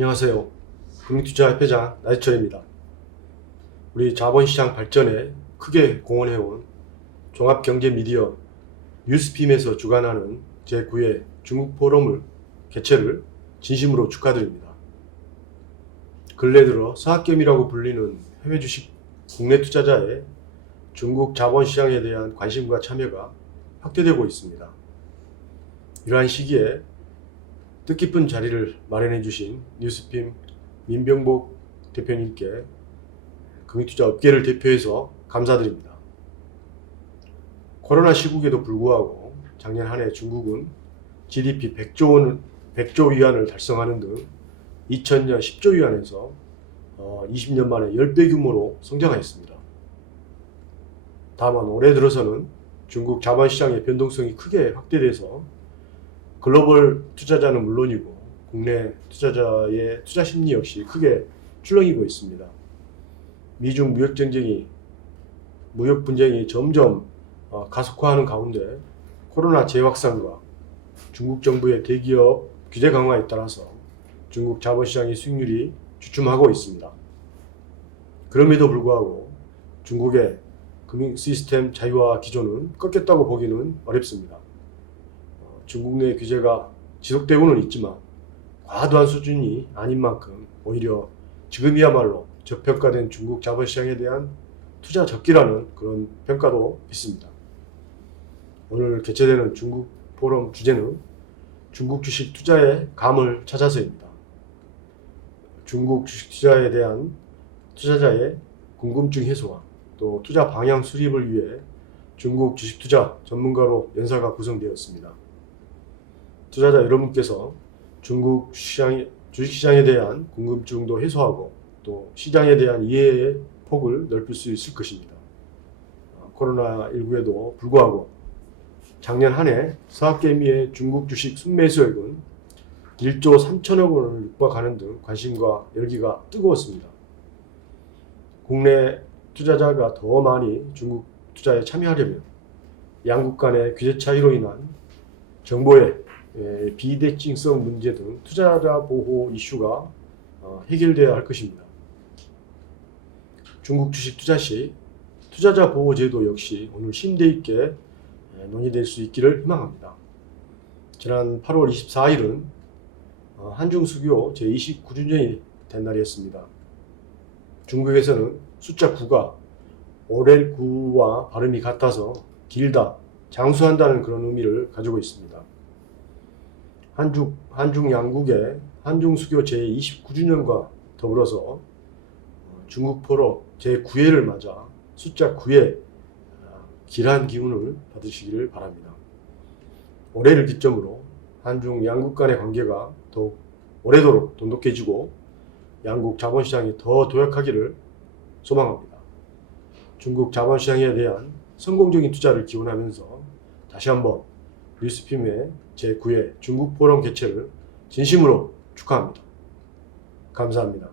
안녕하세요. 금융투자협회장 나지철입니다. 우리 자본시장 발전에 크게 공헌해온 종합경제미디어 뉴스핌에서 주관하는 제9회 중국포럼을 개최를 진심으로 축하드립니다. 근래 들어 서학개미라고 불리는 해외 주식 국내 투자자의 중국 자본시장에 대한 관심과 참여가 확대되고 있습니다. 이러한 시기에 뜻깊은 자리를 마련해 주신 뉴스핌 민병복 대표님께 금융투자 업계를 대표해서 감사드립니다. 코로나 시국에도 불구하고 작년 한 해 중국은 GDP 100조 위안을 달성하는 등 2000년 10조 위안에서 20년 만에 10배 규모로 성장하였습니다. 다만 올해 들어서는 중국 자본시장의 변동성이 크게 확대돼서 글로벌 투자자는 물론이고 국내 투자자의 투자 심리 역시 크게 출렁이고 있습니다. 미중 무역 분쟁이 점점 가속화하는 가운데 코로나 재확산과 중국 정부의 대기업 규제 강화에 따라서 중국 자본시장의 수익률이 주춤하고 있습니다. 그럼에도 불구하고 중국의 금융 시스템 자유화 기조는 꺾였다고 보기는 어렵습니다. 중국 내 규제가 지속되고는 있지만 과도한 수준이 아닌 만큼 오히려 지금이야말로 저평가된 중국 자본시장에 대한 투자 적기라는 그런 평가도 있습니다. 오늘 개최되는 중국 포럼 주제는 중국 주식 투자의 감을 찾아서입니다. 중국 주식 투자에 대한 투자자의 궁금증 해소와 또 투자 방향 수립을 위해 중국 주식 투자 전문가로 연사가 구성되었습니다. 투자자 여러분께서 중국 주식시장에 대한 궁금증도 해소하고 또 시장에 대한 이해의 폭을 넓힐 수 있을 것입니다. 코로나19에도 불구하고 작년 한 해 서학개미의 중국 주식 순매수액은 1조 3천억 원을 육박하는 등 관심과 열기가 뜨거웠습니다. 국내 투자자가 더 많이 중국 투자에 참여하려면 양국 간의 규제 차이로 인한 정보의 비대칭성 문제 등 투자자 보호 이슈가 해결되어야 할 것입니다. 중국 주식 투자 시 투자자 보호 제도 역시 오늘 심도 있게 논의될 수 있기를 희망합니다. 지난 8월 24일은 한중수교 제29주년이 된 날이었습니다. 중국에서는 숫자 9가 오렐 9와 발음이 같아서 길다, 장수한다는 그런 의미를 가지고 있습니다. 한중 양국의 한중수교 제29주년과 더불어서 중국 포럼 제9회를 맞아 숫자 9의 길한 기운을 받으시기를 바랍니다. 올해를 기점으로 한중 양국 간의 관계가 더욱 오래도록 돈독해지고 양국 자본시장이 더 도약하기를 소망합니다. 중국 자본시장에 대한 성공적인 투자를 기원하면서 다시 한번 뉴스핌의 제9회 중국 포럼 개최를 진심으로 축하합니다. 감사합니다.